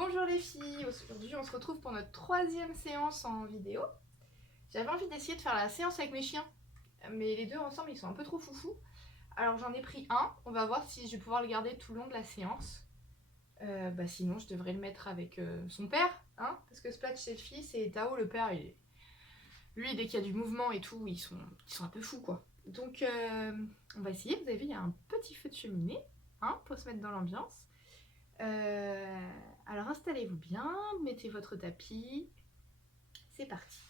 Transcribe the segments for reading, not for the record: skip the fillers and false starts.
Bonjour les filles, aujourd'hui on se retrouve pour notre troisième séance en vidéo. J'avais envie d'essayer de faire la séance avec mes chiens, mais les deux ensemble ils sont un peu trop foufous. Alors j'en ai pris un, on va voir si je vais pouvoir le garder tout le long de la séance. Sinon je devrais le mettre avec son père, hein, parce que Splatch c'est le fils et Tao le père, lui dès qu'il y a du mouvement et tout, ils sont un peu fous quoi. Donc on va essayer, vous avez vu il y a un petit feu de cheminée, hein, pour se mettre dans l'ambiance. Alors installez-vous bien, mettez votre tapis, c'est parti.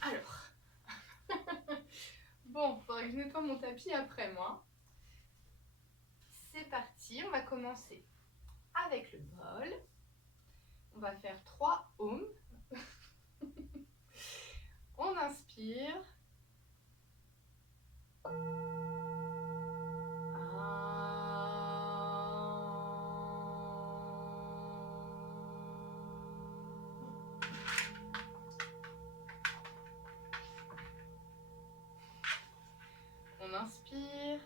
Alors, bon, faudrait que je nettoie mon tapis après moi. C'est parti, on va commencer avec le bol. On va faire 3 ohms. On inspire. On inspire.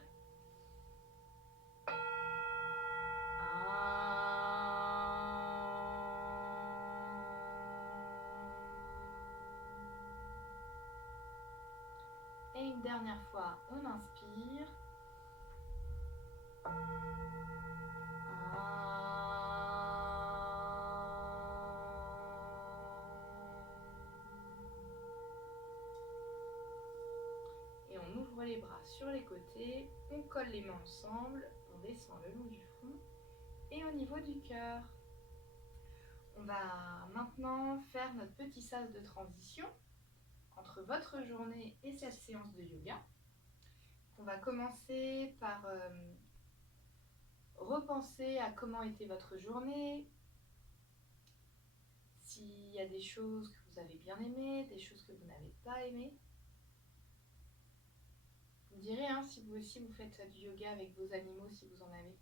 Et une dernière fois, on inspire. Et on ouvre les bras sur les côtés, on colle les mains ensemble, on descend le long du front et au niveau du cœur. On va maintenant faire notre petit sas de transition entre votre journée et cette séance de yoga. On va commencer par repenser à comment était votre journée, s'il y a des choses que vous avez bien aimées, des choses que vous n'avez pas aimées. Vous me direz hein, si vous aussi vous faites du yoga avec vos animaux, si vous en avez.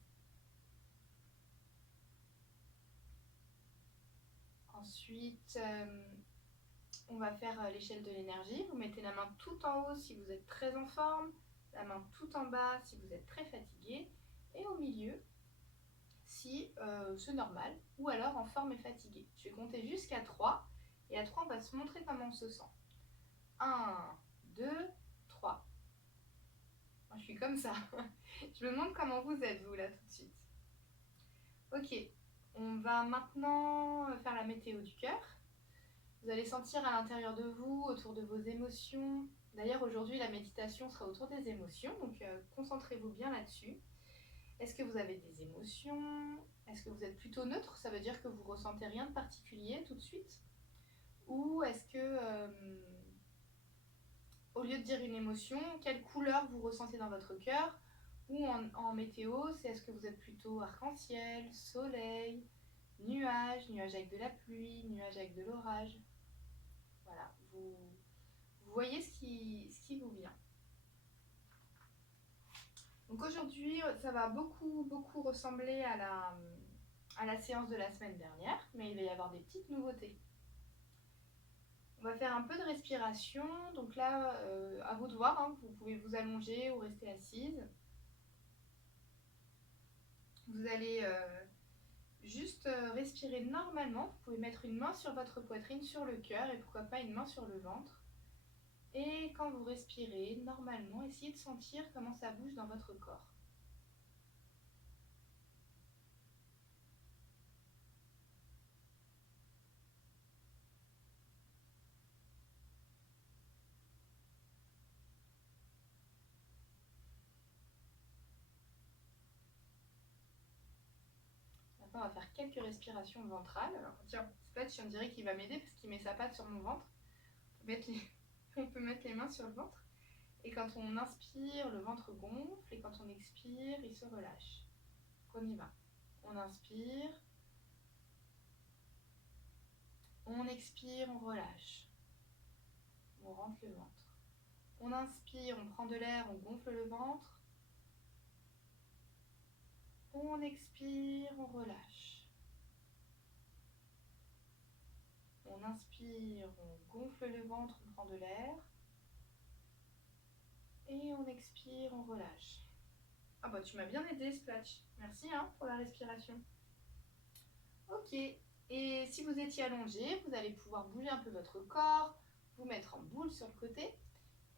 Ensuite, on va faire l'échelle de l'énergie. Vous mettez la main tout en haut si vous êtes très en forme, la main tout en bas si vous êtes très fatigué, et au milieu si c'est normal, ou alors en forme et fatigué. Je vais compter jusqu'à 3, et à 3 on va se montrer comment on se sent. 1, 2, 3. Moi, je suis comme ça. Je me demande comment vous êtes, vous, là, tout de suite. Ok, on va maintenant faire la météo du cœur. Vous allez sentir à l'intérieur de vous, autour de vos émotions. D'ailleurs, aujourd'hui, la méditation sera autour des émotions, donc concentrez-vous bien là-dessus. Est-ce que vous avez des émotions? Est-ce que vous êtes plutôt neutre? Ça veut dire que vous ressentez rien de particulier tout de suite? Ou est-ce que, au lieu de dire une émotion, quelle couleur vous ressentez dans votre cœur? Ou en météo, c'est est-ce que vous êtes plutôt arc-en-ciel, soleil, nuages, nuages avec de la pluie, nuages avec de l'orage? Voilà, vous voyez ce qui vous vient. Donc aujourd'hui, ça va beaucoup ressembler à la séance de la semaine dernière, mais il va y avoir des petites nouveautés. On va faire un peu de respiration, donc là, à vous de voir, hein, vous pouvez vous allonger ou rester assise. Vous allez juste respirer normalement, vous pouvez mettre une main sur votre poitrine, sur le cœur, et pourquoi pas une main sur le ventre. Et quand vous respirez, normalement, essayez de sentir comment ça bouge dans votre corps. Maintenant, on va faire quelques respirations ventrales. Alors, tiens, Splatch, on dirait qu'il va m'aider parce qu'il met sa patte sur mon ventre. On peut mettre les mains sur le ventre. Et quand on inspire, le ventre gonfle. Et quand on expire, il se relâche. On y va. On inspire. On expire, on relâche. On rentre le ventre. On inspire, on prend de l'air, on gonfle le ventre. On expire, on relâche. On inspire, on gonfle le ventre, on prend de l'air. Et on expire, on relâche. Ah bah tu m'as bien aidé, Splash. Merci hein, pour la respiration. Ok. Et si vous étiez allongé, vous allez pouvoir bouger un peu votre corps, vous mettre en boule sur le côté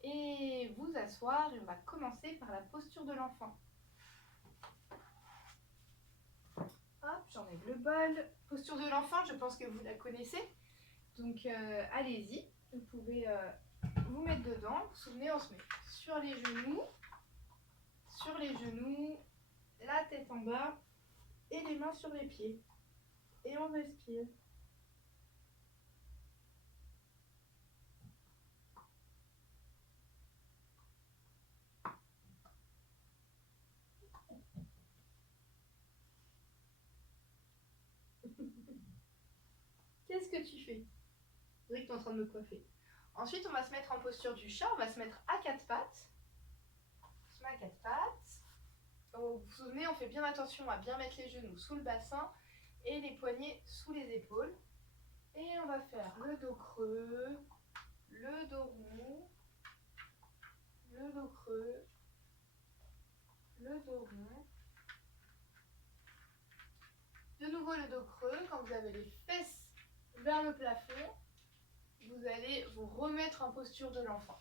et vous asseoir. Et on va commencer par la posture de l'enfant. Hop, j'enlève le bol. Posture de l'enfant, je pense que vous la connaissez. Donc allez-y, vous pouvez vous mettre dedans. Vous vous souvenez, on se met sur les genoux, la tête en bas et les mains sur les pieds. Et on respire. Qu'est-ce que tu fais? C'est vrai que tu es en train de me coiffer. Ensuite, on va se mettre en posture du chat. On va se mettre à quatre pattes. On se met à quatre pattes. Vous vous souvenez, on fait bien attention à bien mettre les genoux sous le bassin et les poignets sous les épaules. Et on va faire le dos creux, le dos rond, le dos creux, le dos rond. De nouveau le dos creux. Quand vous avez les fesses vers le plafond, vous allez vous remettre en posture de l'enfant.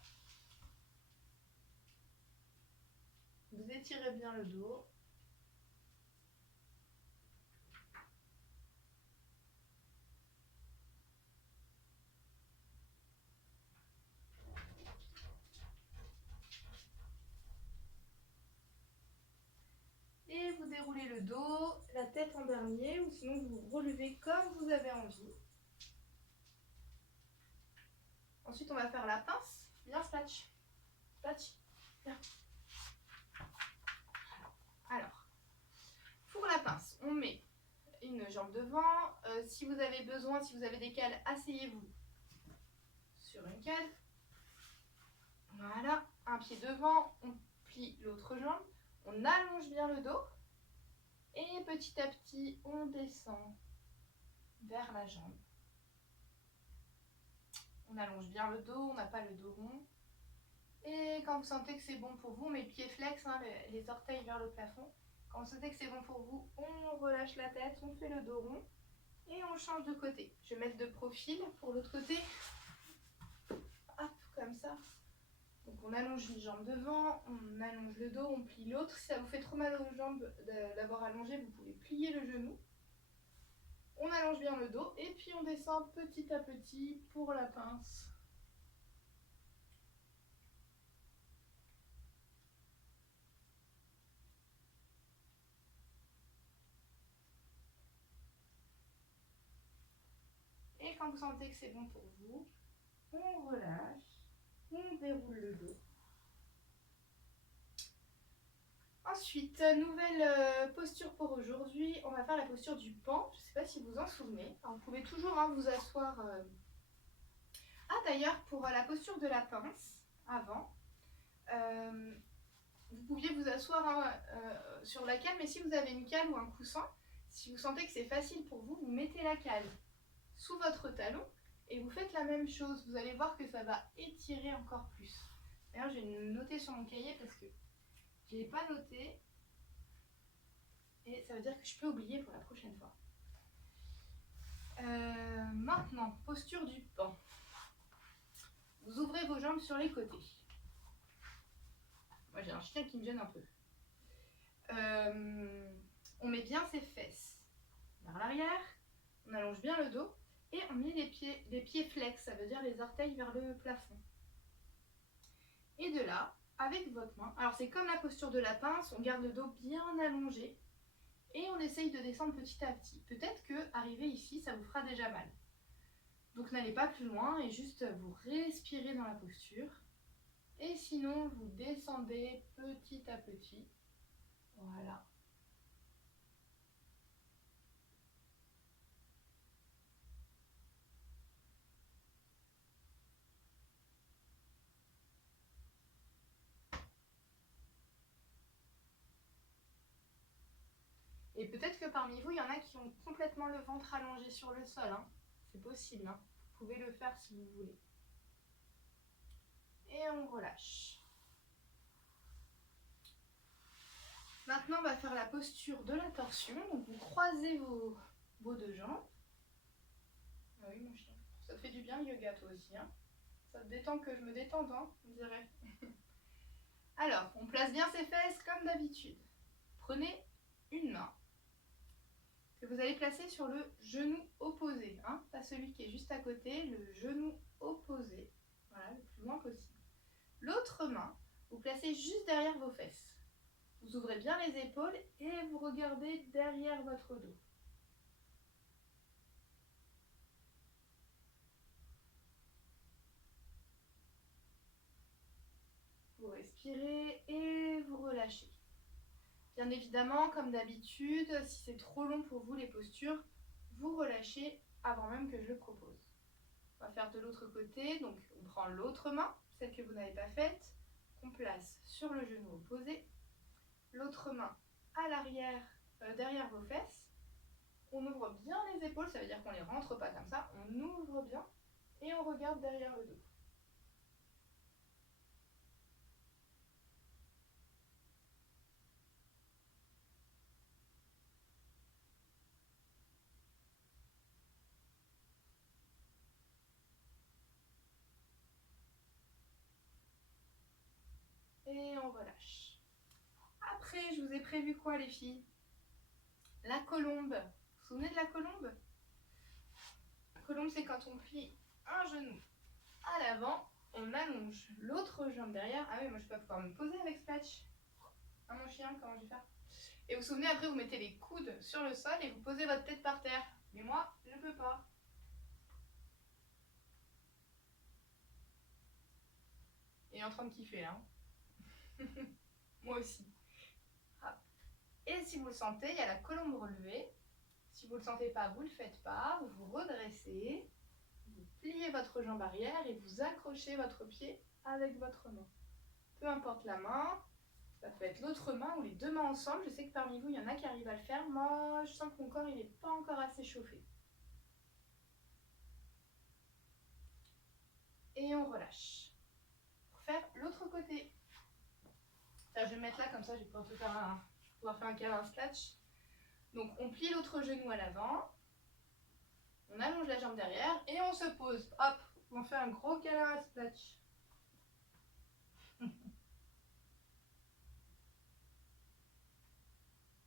Vous étirez bien le dos. Et vous déroulez le dos, la tête en dernier, ou sinon vous relevez comme vous avez envie. Ensuite, on va faire la pince. Viens, Spatch. Spatch, viens. Alors, pour la pince, on met une jambe devant. Si vous avez besoin, si vous avez des cales, asseyez-vous sur une cale. Voilà, un pied devant, on plie l'autre jambe. On allonge bien le dos. Et petit à petit, on descend vers la jambe. On allonge bien le dos, on n'a pas le dos rond. Et quand vous sentez que c'est bon pour vous, on met le pied flex, hein, les orteils vers le plafond. Quand vous sentez que c'est bon pour vous, on relâche la tête, on fait le dos rond et on change de côté. Je vais mettre de profil pour l'autre côté. Hop, comme ça. Donc on allonge une jambe devant, on allonge le dos, on plie l'autre. Si ça vous fait trop mal aux jambes d'avoir allongé, vous pouvez plier le genou. On allonge bien le dos et puis on descend petit à petit pour la pince. Et quand vous sentez que c'est bon pour vous, on relâche, on déroule le dos. Ensuite, nouvelle posture pour aujourd'hui, on va faire la posture du pan. Je ne sais pas si vous en souvenez. Alors, vous pouvez toujours vous asseoir. Ah d'ailleurs, pour la posture de la pince, avant, vous pouviez vous asseoir sur la cale, mais si vous avez une cale ou un coussin, si vous sentez que c'est facile pour vous, vous mettez la cale sous votre talon et vous faites la même chose. Vous allez voir que ça va étirer encore plus. D'ailleurs, je vais noter sur mon cahier parce que je n'ai pas noté. Et ça veut dire que je peux oublier pour la prochaine fois. Maintenant, posture du pan. Vous ouvrez vos jambes sur les côtés. Moi, j'ai un chien qui me gêne un peu. On met bien ses fesses vers l'arrière. On allonge bien le dos. Et on met les pieds flex, ça veut dire les orteils vers le plafond. Et de là, avec votre main, alors c'est comme la posture de la pince, on garde le dos bien allongé. Et on essaye de descendre petit à petit. Peut-être que arriver ici, ça vous fera déjà mal. Donc n'allez pas plus loin et juste vous respirez dans la posture. Et sinon, vous descendez petit à petit. Voilà. Et peut-être que parmi vous, il y en a qui ont complètement le ventre allongé sur le sol. Hein. C'est possible. Hein. Vous pouvez le faire si vous voulez. Et on relâche. Maintenant, on va faire la posture de la torsion. Donc, vous croisez vos deux jambes. Ah oui, mon chien. Ça te fait du bien le yoga, toi aussi, hein? Ça te détend que je me détende, hein, on dirait. Alors, on place bien ses fesses comme d'habitude. Prenez une main que vous allez placer sur le genou opposé, hein, pas celui qui est juste à côté, le genou opposé, voilà, le plus loin possible. L'autre main, vous placez juste derrière vos fesses. Vous ouvrez bien les épaules et vous regardez derrière votre dos. Vous respirez et vous relâchez. Bien évidemment, comme d'habitude, si c'est trop long pour vous les postures, vous relâchez avant même que je le propose. On va faire de l'autre côté, donc on prend l'autre main, celle que vous n'avez pas faite, qu'on place sur le genou opposé. L'autre main à l'arrière, derrière vos fesses. On ouvre bien les épaules, ça veut dire qu'on ne les rentre pas comme ça, on ouvre bien et on regarde derrière le dos. Et on relâche. Après, je vous ai prévu quoi les filles? La colombe. Vous vous souvenez de la colombe? La colombe, c'est quand on plie un genou à l'avant, on allonge l'autre jambe derrière. Ah oui, moi je vais pas pouvoir me poser avec Splatch. Ah mon chien, comment je vais faire? Et vous vous souvenez, après vous mettez les coudes sur le sol et vous posez votre tête par terre. Mais moi, je peux pas. Il est en train de kiffer là. Moi aussi. Hop. Et si vous le sentez, il y a la colombe relevée. Si vous ne le sentez pas, vous ne le faites pas. Vous vous redressez, vous pliez votre jambe arrière et vous accrochez votre pied avec votre main. Peu importe la main, ça peut être l'autre main ou les deux mains ensemble. Je sais que parmi vous, il y en a qui arrivent à le faire. Moi, je sens que mon corps, il n'est pas encore assez chauffé. Et on relâche. Pour faire l'autre côté. Alors, je vais me mettre là, comme ça, je vais pouvoir faire un câlin Splatch. Donc, on plie l'autre genou à l'avant. On allonge la jambe derrière et on se pose. Hop, on fait un gros câlin à Splatch.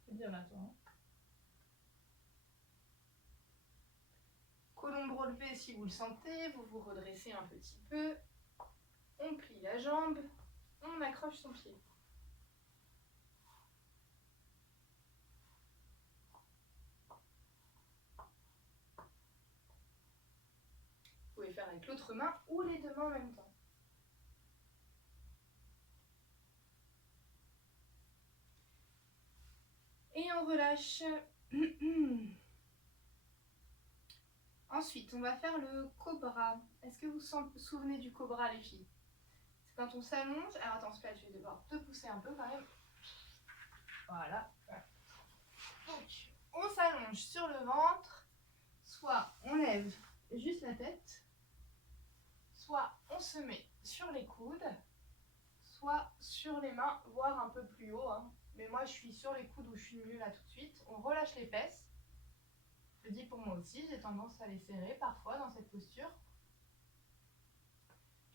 C'est bien là, toi. Hein, colombe relevée si vous le sentez. Vous vous redressez un petit peu. On plie la jambe. On accroche son pied. Vous pouvez faire avec l'autre main ou les deux mains en même temps. Et on relâche. Ensuite, on va faire le cobra. Est-ce que vous vous souvenez du cobra, les filles? C'est quand on s'allonge. Alors attends, Splat, je vais devoir te pousser un peu quand même. Voilà. Donc, on s'allonge sur le ventre. Soit on lève juste la tête, soit on se met sur les coudes, soit sur les mains, voire un peu plus haut. Hein. Mais moi, je suis sur les coudes où je suis mieux là tout de suite. On relâche les fesses. Je le dis pour moi aussi, j'ai tendance à les serrer parfois dans cette posture.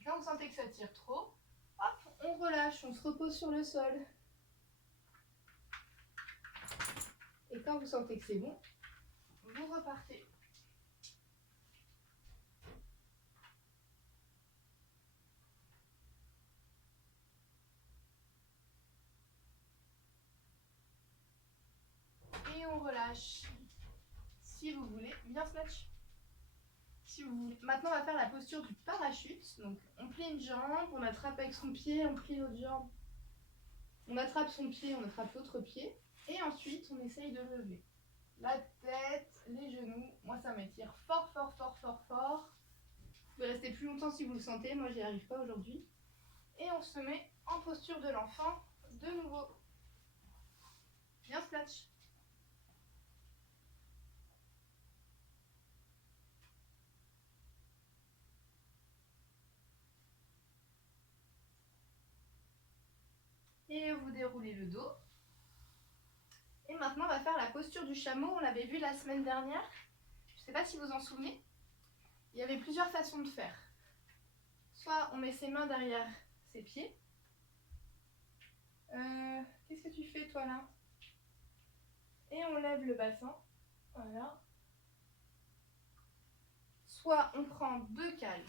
Quand vous sentez que ça tire trop, hop, on relâche, on se repose sur le sol. Et quand vous sentez que c'est bon, vous repartez. Et on relâche. Si vous voulez, bien Splatch. Si vous voulez. Maintenant, on va faire la posture du parachute. Donc, on plie une jambe, on attrape avec son pied, on plie l'autre jambe. On attrape son pied, on attrape l'autre pied. Et ensuite, on essaye de lever. La tête, les genoux. Moi, ça m'étire fort, fort, fort, fort, fort. Vous pouvez rester plus longtemps si vous le sentez. Moi, j'y arrive pas aujourd'hui. Et on se met en posture de l'enfant de nouveau. Bien Splatch. Et vous déroulez le dos. maintenant, on va faire la posture du chameau. On l'avait vu la semaine dernière. Je ne sais pas si vous en souvenez. Il y avait plusieurs façons de faire. Soit on met ses mains derrière ses pieds. Qu'est-ce que tu fais toi là? Et on lève le bassin. Voilà. Soit on prend 2 cales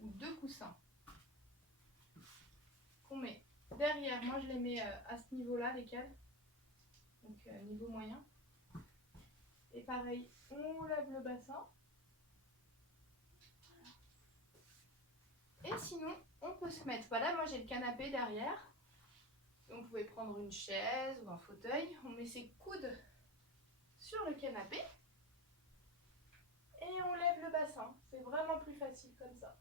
ou 2 coussins qu'on met derrière. Moi je les mets à ce niveau-là, les cales. Donc niveau moyen. Et pareil, on lève le bassin. Et sinon, on peut se mettre. Voilà, moi j'ai le canapé derrière. Donc vous pouvez prendre une chaise ou un fauteuil. On met ses coudes sur le canapé. Et on lève le bassin. C'est vraiment plus facile comme ça.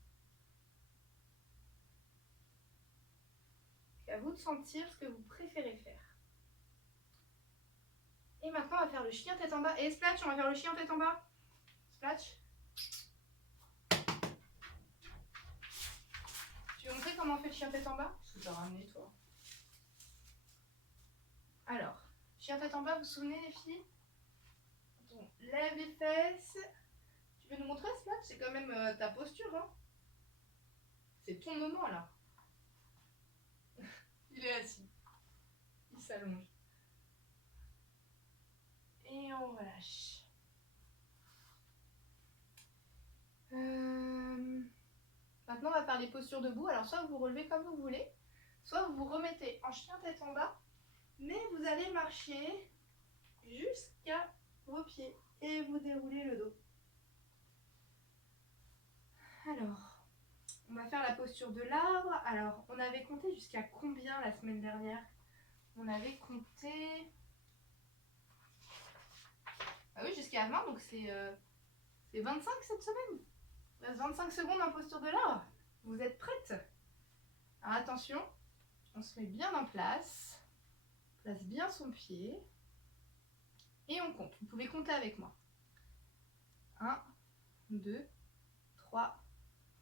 C'est à vous de sentir ce que vous préférez faire. Et maintenant, on va faire le chien tête en bas. Et Splatch, on va faire le chien tête en bas. Splatch. Tu veux montrer comment on fait le chien tête en bas? Parce que t'as ramené, toi. Alors, chien tête en bas, vous vous souvenez, les filles? On lève les fesses. Tu veux nous montrer, Splatch? C'est quand même ta posture, hein? C'est ton moment, là. Il est assis. Il s'allonge. Et on relâche. Maintenant, on va faire les postures debout. Alors, soit vous vous relevez comme vous voulez, soit vous vous remettez en chien tête en bas, mais vous allez marcher jusqu'à vos pieds et vous déroulez le dos. Alors, on va faire la posture de l'arbre. Alors, on avait compté jusqu'à combien la semaine dernière? On avait compté... Ah oui, jusqu'à 20, donc c'est 25 cette semaine. Il reste 25 secondes en posture de l'arbre. Vous êtes prêtes? Alors attention, on se met bien en place. Place bien son pied. Et on compte. Vous pouvez compter avec moi. 1, 2, 3,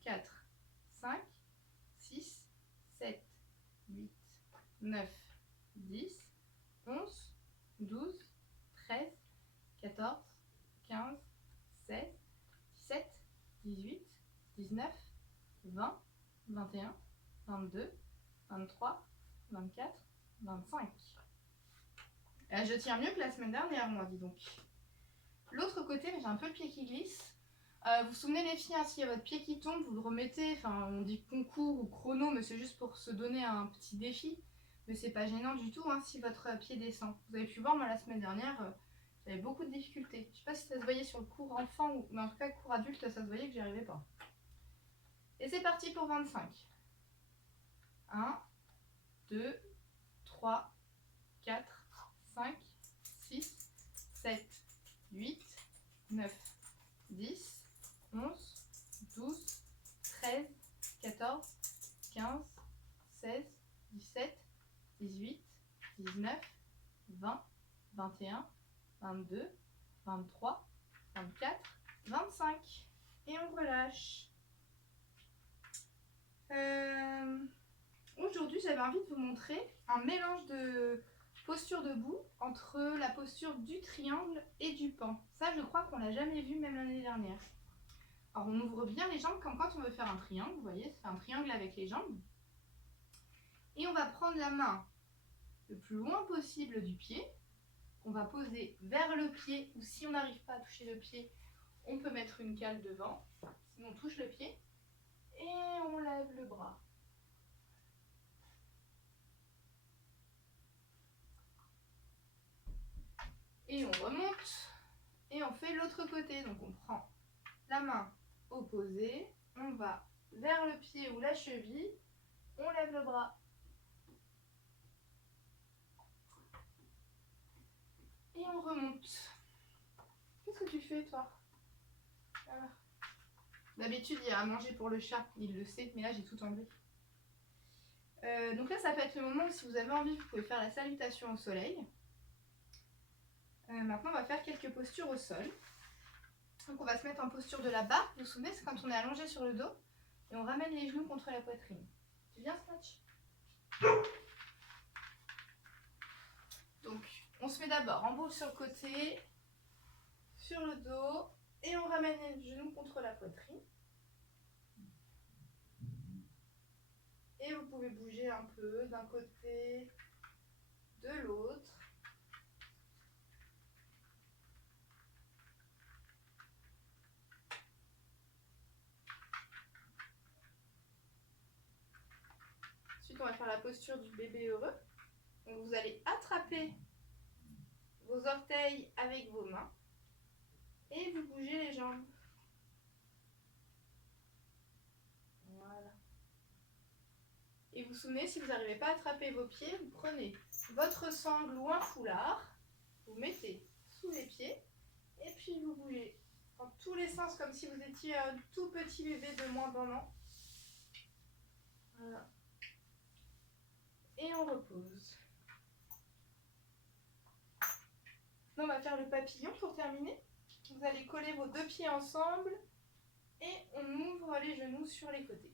4, 5, 6, 7, 8, 9, 10, 11, 12, 13, 14, 15, 16, 17, 18, 19, 20, 21, 22, 23, 24, 25. Je tiens mieux que la semaine dernière, moi, dis donc. L'autre côté, j'ai un peu le pied qui glisse. Vous vous souvenez les filles, hein, s'il y a votre pied qui tombe, vous le remettez. Enfin, on dit concours ou chrono, mais c'est juste pour se donner un petit défi. Mais c'est pas gênant du tout hein, si votre pied descend. Vous avez pu voir, moi, la semaine dernière, j'avais beaucoup de difficultés. Je sais pas si ça se voyait sur le cours enfant, mais en tout cas, cours adulte, ça se voyait que j'y arrivais pas. Et c'est parti pour 25. 1, 2, 3, 4, 5, 6, 7, 8, 9, 10, 11, 12, 13, 14, 15, 16, 17, 18, 19, 20, 21, 22, 23, 24, 25. Et on relâche. Aujourd'hui, j'avais envie de vous montrer un mélange de posture debout entre la posture du triangle et du pan. Ça, je crois qu'on l'a jamais vu même l'année dernière. Alors, on ouvre bien les jambes comme quand on veut faire un triangle. Vous voyez, c'est un triangle avec les jambes. Et on va prendre la main le plus loin possible du pied. On va poser vers le pied, ou si on n'arrive pas à toucher le pied, on peut mettre une cale devant. Sinon, on touche le pied. Et on lève le bras. Et on remonte. Et on fait l'autre côté. Donc on prend la main opposée. On va vers le pied ou la cheville. On lève le bras. Et on remonte. Qu'est-ce que tu fais, toi? D'habitude, il y a à manger pour le chat. Il le sait, mais là, j'ai tout enlevé. Donc là, ça peut être le moment où, si vous avez envie, vous pouvez faire la salutation au soleil. Maintenant, on va faire quelques postures au sol. Donc, on va se mettre en posture de la barre. Vous vous souvenez, c'est quand on est allongé sur le dos. Et on ramène les genoux contre la poitrine. Tu viens, Snatch? Donc, On se met d'abord en boule sur le côté, sur le dos, et on ramène les genoux contre la poitrine. Et vous pouvez bouger un peu d'un côté, de l'autre. Ensuite, on va faire la posture du bébé heureux. Donc, vous allez attraper vos orteils avec vos mains et vous bougez les jambes. Voilà. Et vous vous souvenez, si vous n'arrivez pas à attraper vos pieds, vous prenez votre sangle ou un foulard, vous mettez sous les pieds et puis vous bougez dans tous les sens comme si vous étiez un tout petit bébé de moins d'un an. Voilà. Et on repose. Maintenant, on va faire le papillon pour terminer. Vous allez coller vos deux pieds ensemble et on ouvre les genoux sur les côtés.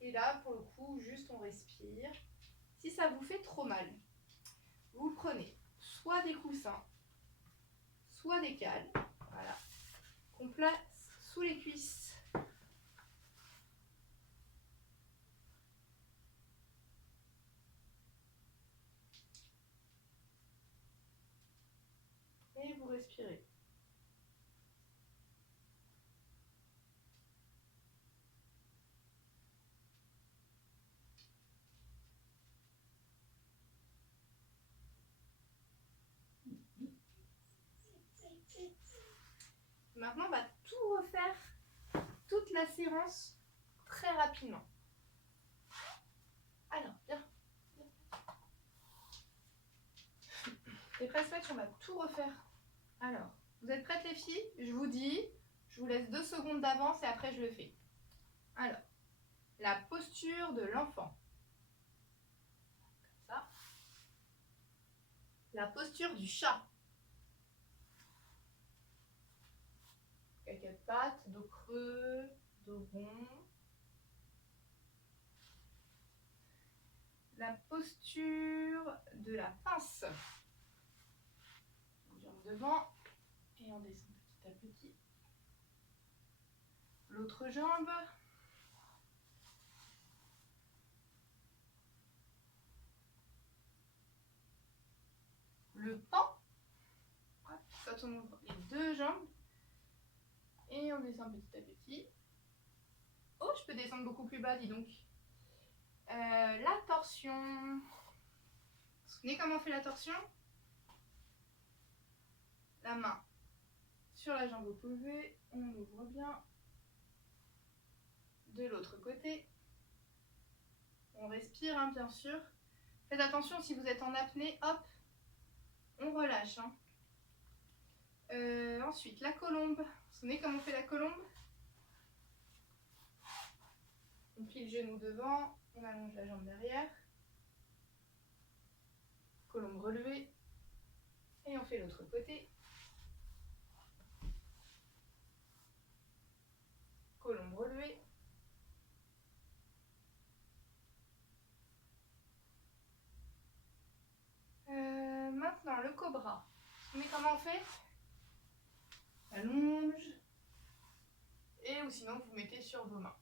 Et là, pour le coup, juste on respire. Si ça vous fait trop mal, vous prenez soit des coussins, soit des cales, voilà, qu'on place sous les cuisses. Et vous respirez. Maintenant, on va tout refaire, toute la séance, très rapidement. Alors, viens. Les presse-matchs, on va tout refaire. Alors, vous êtes prêtes les filles? Je vous dis, je vous laisse 2 secondes d'avance et après je le fais. Alors, la posture de l'enfant. Comme ça. La posture du chat. Quatre pattes, dos creux, dos rond. La posture de la pince. Jambe devant et on descend petit à petit. L'autre jambe. Le pan. Quand on ouvre les 2 jambes. Et on descend petit à petit. Oh, je peux descendre beaucoup plus bas, dis donc. La torsion. Vous vous souvenez comment on fait la torsion? La main sur la jambe opposée, on ouvre bien. De l'autre côté, on respire, hein, bien sûr. Faites attention, si vous êtes en apnée, hop, on relâche. Hein. Ensuite, la colombe. Vous vous souvenez comment on fait la colombe? On plie le genou devant, on allonge la jambe derrière. Colombe relevée. Et on fait l'autre côté. Colombe relevée. Maintenant, le cobra. Mais comment on fait? Allonge. Et ou sinon, vous mettez sur vos mains.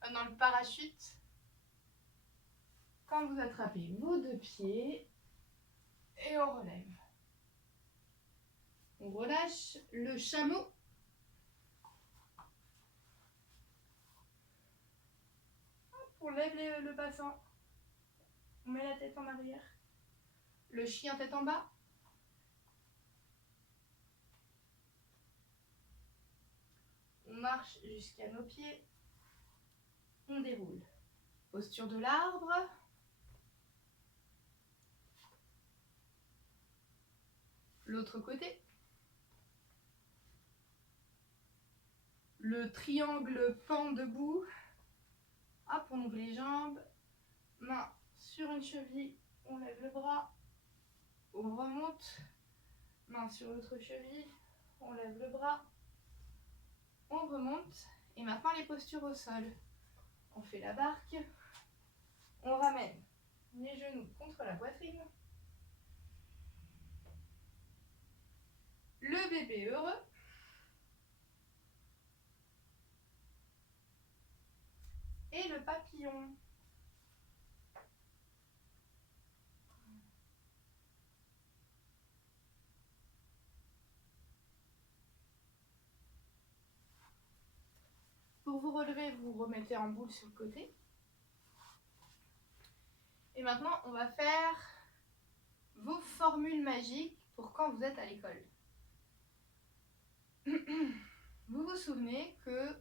Maintenant, le parachute. Quand vous attrapez vos 2 pieds et on relève. On relâche le chameau. On lève le bassin. On met la tête en arrière. Le chien tête en bas. On marche jusqu'à nos pieds. On déroule. Posture de l'arbre. L'autre côté. Le triangle pan debout. Hop, on ouvre les jambes. Main sur une cheville. On lève le bras. On remonte. Main sur l'autre cheville. On lève le bras. On remonte. Et maintenant les postures au sol. On fait la barque. On ramène les genoux contre la poitrine. Le bébé heureux. Et le papillon. Pour vous relever, vous remettez en boule sur le côté. Et maintenant, on va faire vos formules magiques pour quand vous êtes à l'école. Vous vous souvenez que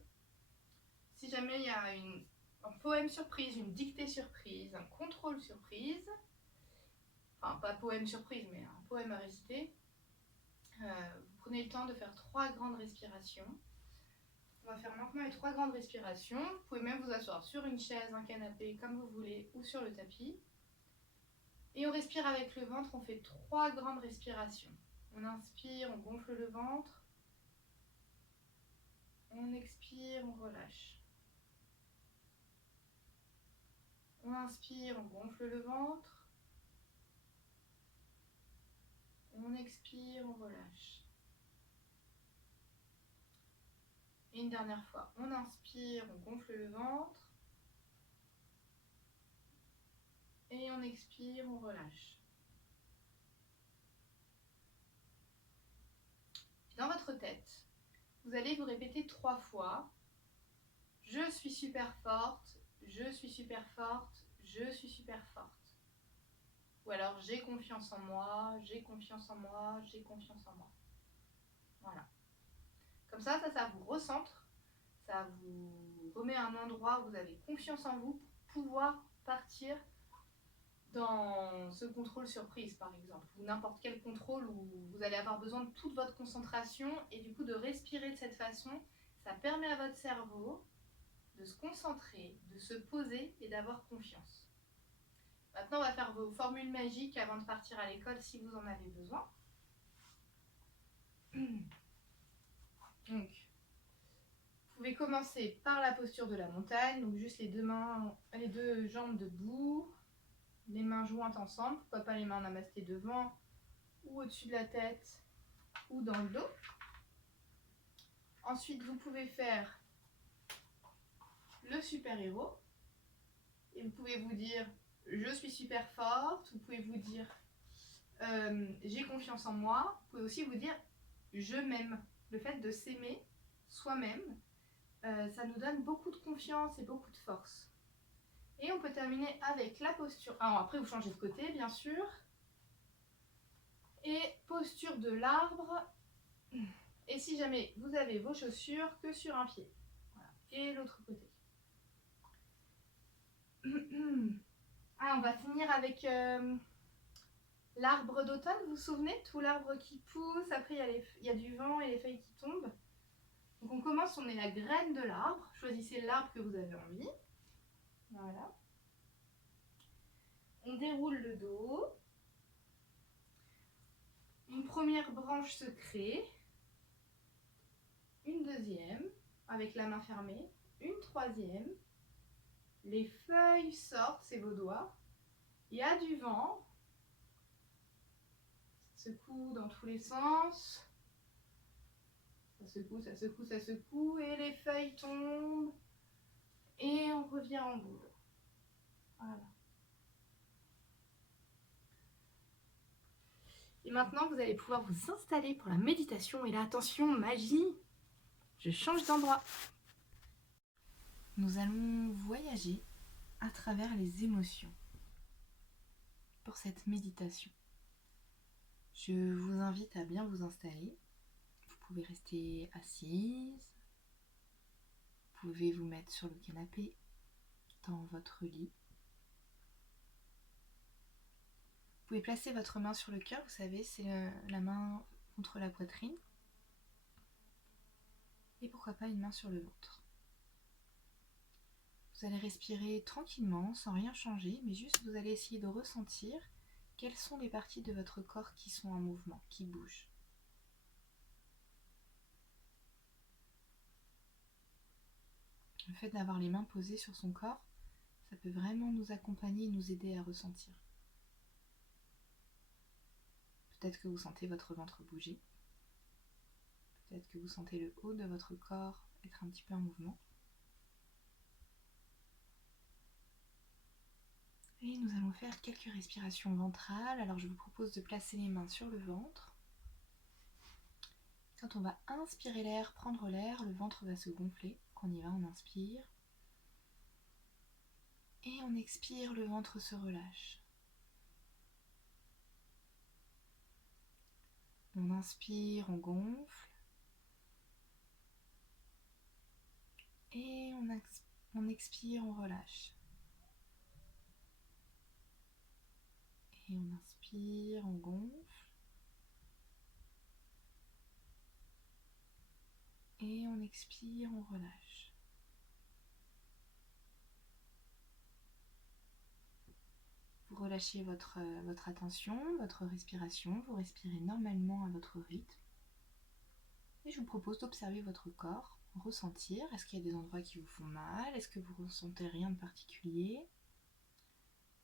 si jamais il y a un poème surprise, une dictée surprise, un contrôle surprise, enfin pas poème surprise, mais un poème à réciter, vous prenez le temps de faire 3 grandes respirations. On va faire maintenant les 3 grandes respirations. Vous pouvez même vous asseoir sur une chaise, un canapé, comme vous voulez, ou sur le tapis. Et on respire avec le ventre, on fait 3 grandes respirations. On inspire, on gonfle le ventre. On expire, on relâche. On inspire, on gonfle le ventre. On expire, on relâche. Et une dernière fois, on inspire, on gonfle le ventre. Et on expire, on relâche. Dans votre tête, vous allez vous répéter 3 fois. Je suis super forte, je suis super forte, je suis super forte. Ou alors j'ai confiance en moi, j'ai confiance en moi, j'ai confiance en moi. Voilà. Comme ça vous recentre, ça vous remet à un endroit où vous avez confiance en vous pour pouvoir partir dans ce contrôle surprise par exemple, ou n'importe quel contrôle où vous allez avoir besoin de toute votre concentration et du coup de respirer de cette façon, ça permet à votre cerveau de se concentrer, de se poser et d'avoir confiance. Maintenant, on va faire vos formules magiques avant de partir à l'école si vous en avez besoin. Donc, vous pouvez commencer par la posture de la montagne, donc juste les deux jambes debout, les mains jointes ensemble, pourquoi pas les mains namasté devant ou au-dessus de la tête ou dans le dos. Ensuite, vous pouvez faire le super-héros et vous pouvez vous dire je suis super forte, vous pouvez vous dire j'ai confiance en moi, vous pouvez aussi vous dire je m'aime. Le fait de s'aimer soi-même, ça nous donne beaucoup de confiance et beaucoup de force. Et on peut terminer avec la posture. Alors après vous changez de côté bien sûr. Et posture de l'arbre. Et si jamais vous avez vos chaussures que sur un pied. Voilà. Et l'autre côté. Ah, on va finir avec l'arbre d'automne, vous vous souvenez? Tout l'arbre qui pousse, après il y a du vent et les feuilles qui tombent. Donc on commence, on est la graine de l'arbre. Choisissez l'arbre que vous avez envie. Voilà. On déroule le dos. Une première branche se crée. Une deuxième, avec la main fermée. Une troisième. Les feuilles sortent, c'est vos doigts. Il y a du vent. Ça secoue dans tous les sens. Ça secoue, ça secoue, ça secoue. Et les feuilles tombent. Et on revient en boule. Voilà. Et maintenant, vous allez pouvoir vous installer pour la méditation. Et là, attention, magie, je change d'endroit. Nous allons voyager à travers les émotions pour cette méditation. Je vous invite à bien vous installer. Vous pouvez rester assise. Vous pouvez vous mettre sur le canapé, dans votre lit. Vous pouvez placer votre main sur le cœur, vous savez, c'est la main contre la poitrine. Et pourquoi pas une main sur le ventre. Vous allez respirer tranquillement, sans rien changer, mais juste vous allez essayer de ressentir quelles sont les parties de votre corps qui sont en mouvement, qui bougent. Le fait d'avoir les mains posées sur son corps, ça peut vraiment nous accompagner et nous aider à ressentir. Peut-être que vous sentez votre ventre bouger. Peut-être que vous sentez le haut de votre corps être un petit peu en mouvement. Et nous allons faire quelques respirations ventrales. Alors je vous propose de placer les mains sur le ventre. Quand on va inspirer l'air, prendre l'air, le ventre va se gonfler. Donc on y va, on inspire. Et on expire, le ventre se relâche. On inspire, on gonfle. Et on expire, on relâche. Et on inspire, on gonfle. Et on expire, on relâche. Vous relâchez votre attention, votre respiration. Vous respirez normalement à votre rythme. Et je vous propose d'observer votre corps, ressentir. Est-ce qu'il y a des endroits qui vous font mal? Est-ce que vous ne ressentez rien de particulier?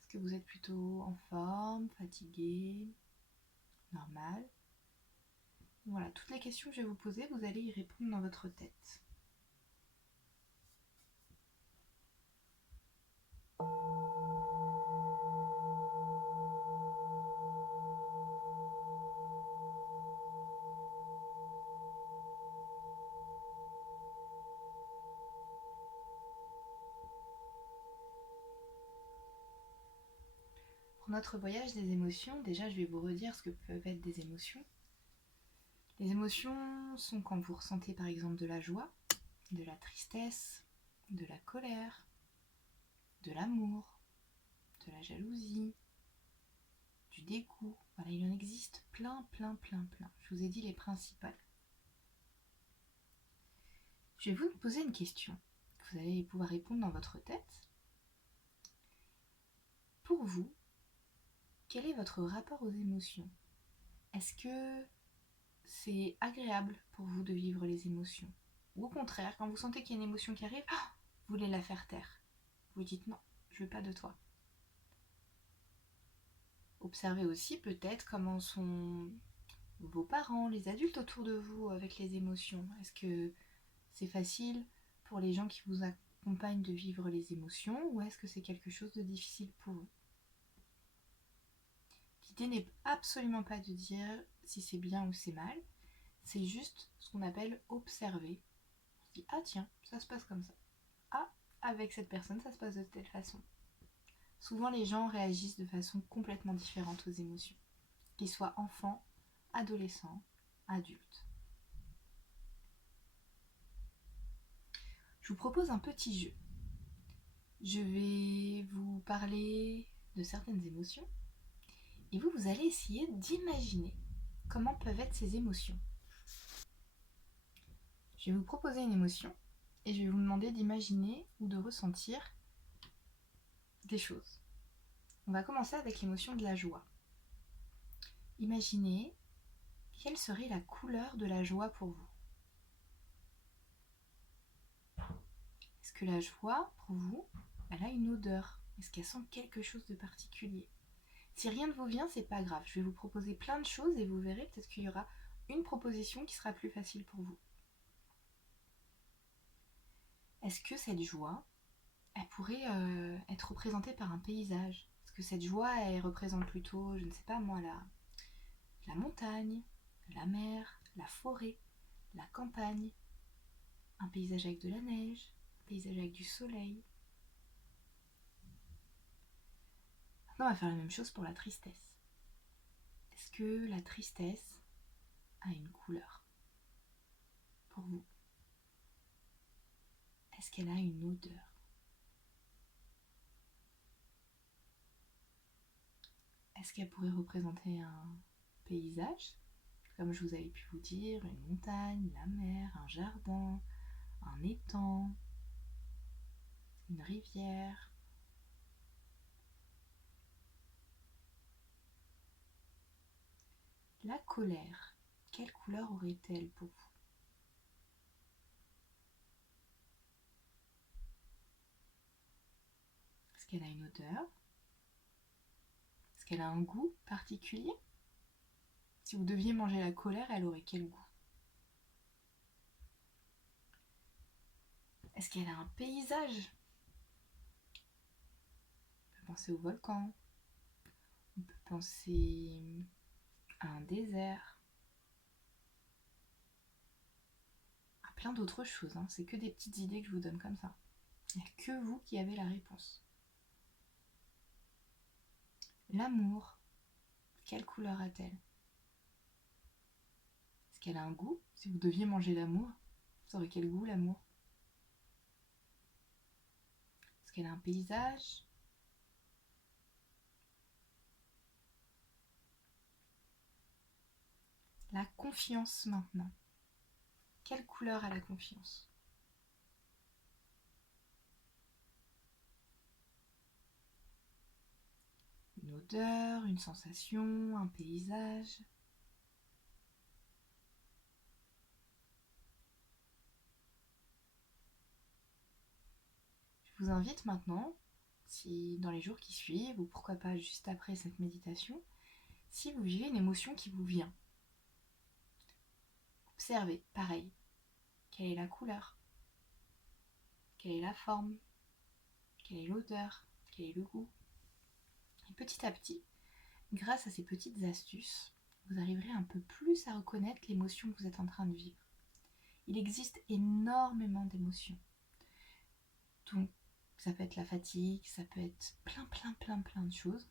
Est-ce que vous êtes plutôt en forme, fatigué, normal? Voilà, toutes les questions que je vais vous poser, vous allez y répondre dans votre tête. Pour notre voyage des émotions, déjà je vais vous redire ce que peuvent être des émotions. Les émotions sont quand vous ressentez par exemple de la joie, de la tristesse, de la colère, de l'amour, de la jalousie, du dégoût. Voilà, il en existe plein. Je vous ai dit les principales. Je vais vous poser une question que vous allez pouvoir répondre dans votre tête. Pour vous, quel est votre rapport aux émotions? Est-ce que c'est agréable pour vous de vivre les émotions? Ou au contraire, quand vous sentez qu'il y a une émotion qui arrive, vous voulez la faire taire. Vous dites non, je veux pas de toi. Observez aussi peut-être comment sont vos parents, les adultes autour de vous avec les émotions. Est-ce que c'est facile pour les gens qui vous accompagnent de vivre les émotions ou est-ce que c'est quelque chose de difficile pour vous? L'idée n'est absolument pas de dire si c'est bien ou c'est mal, c'est juste ce qu'on appelle observer. On se dit ah tiens, ça se passe comme ça. Ah, avec cette personne, ça se passe de telle façon. Souvent les gens réagissent de façon complètement différente aux émotions, qu'ils soient enfants, adolescents, adultes. Je vous propose un petit jeu. Je vais vous parler de certaines émotions et vous allez essayer d'imaginer comment peuvent être ces émotions. Je vais vous proposer une émotion et je vais vous demander d'imaginer ou de ressentir des choses. On va commencer avec l'émotion de la joie. Imaginez quelle serait la couleur de la joie pour vous. Est-ce que la joie, pour vous, elle a une odeur? Est-ce qu'elle sent quelque chose de particulier? Si rien ne vous vient, c'est pas grave. Je vais vous proposer plein de choses et vous verrez peut-être qu'il y aura une proposition qui sera plus facile pour vous. Est-ce que cette joie, elle pourrait être représentée par un paysage? Est-ce que cette joie, elle représente plutôt, je ne sais pas moi, la montagne, la mer, la forêt, la campagne, un paysage avec de la neige, un paysage avec du soleil? Maintenant, on va faire la même chose pour la tristesse. Est-ce que la tristesse a une couleur pour vous? Est-ce qu'elle a une odeur? Est-ce qu'elle pourrait représenter un paysage, comme je vous avais pu vous dire, une montagne, la mer, un jardin, un étang, une rivière? La colère, quelle couleur aurait-elle pour vous? qu'elle a une odeur? Est-ce qu'elle a un goût particulier? Si vous deviez manger la colère, elle aurait quel goût? Est-ce qu'elle a un paysage? On peut penser au volcan. On peut penser à un désert. À plein d'autres choses. C'est que des petites idées que je vous donne comme ça. Il n'y a que vous qui avez la réponse. L'amour, quelle couleur a-t-elle? Est-ce qu'elle a un goût? Si vous deviez manger l'amour, ça aurait quel goût l'amour? Est-ce qu'elle a un paysage? La confiance maintenant. Quelle couleur a la confiance? Une odeur, une sensation, un paysage. Je vous invite maintenant, si dans les jours qui suivent, ou pourquoi pas juste après cette méditation, si vous vivez une émotion qui vous vient, observez, pareil, quelle est la couleur, quelle est la forme, quelle est l'odeur, quel est le goût. Et petit à petit, grâce à ces petites astuces, vous arriverez un peu plus à reconnaître l'émotion que vous êtes en train de vivre. Il existe énormément d'émotions. Donc, ça peut être la fatigue, ça peut être plein de choses.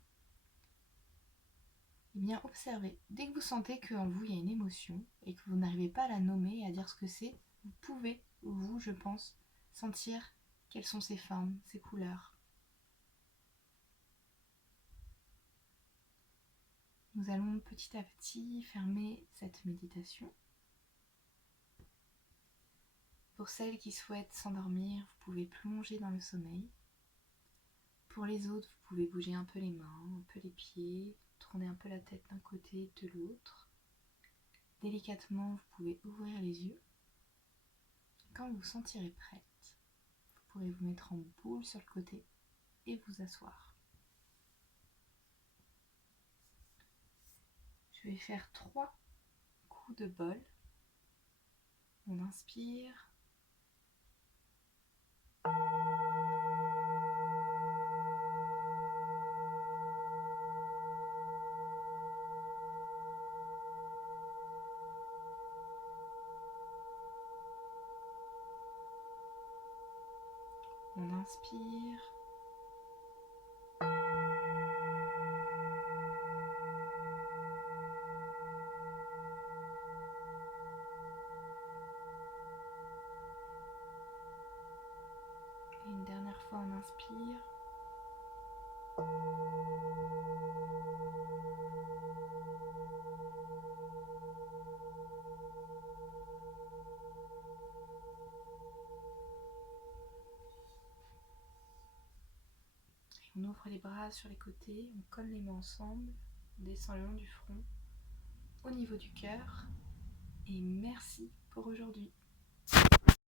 Eh bien, observez. Dès que vous sentez qu'en vous, il y a une émotion et que vous n'arrivez pas à la nommer et à dire ce que c'est, vous pouvez, vous, je pense, sentir quelles sont ses formes, ses couleurs. Nous allons petit à petit fermer cette méditation. Pour celles qui souhaitent s'endormir, vous pouvez plonger dans le sommeil. Pour les autres, vous pouvez bouger un peu les mains, un peu les pieds, tourner un peu la tête d'un côté, de l'autre. Délicatement, vous pouvez ouvrir les yeux. Quand vous vous sentirez prête, vous pourrez vous mettre en boule sur le côté et vous asseoir. Je vais faire 3 coups de bol. On inspire. On inspire. Et une dernière fois, on inspire. On ouvre les bras sur les côtés, on colle les mains ensemble, on descend le long du front, au niveau du cœur. Et merci pour aujourd'hui.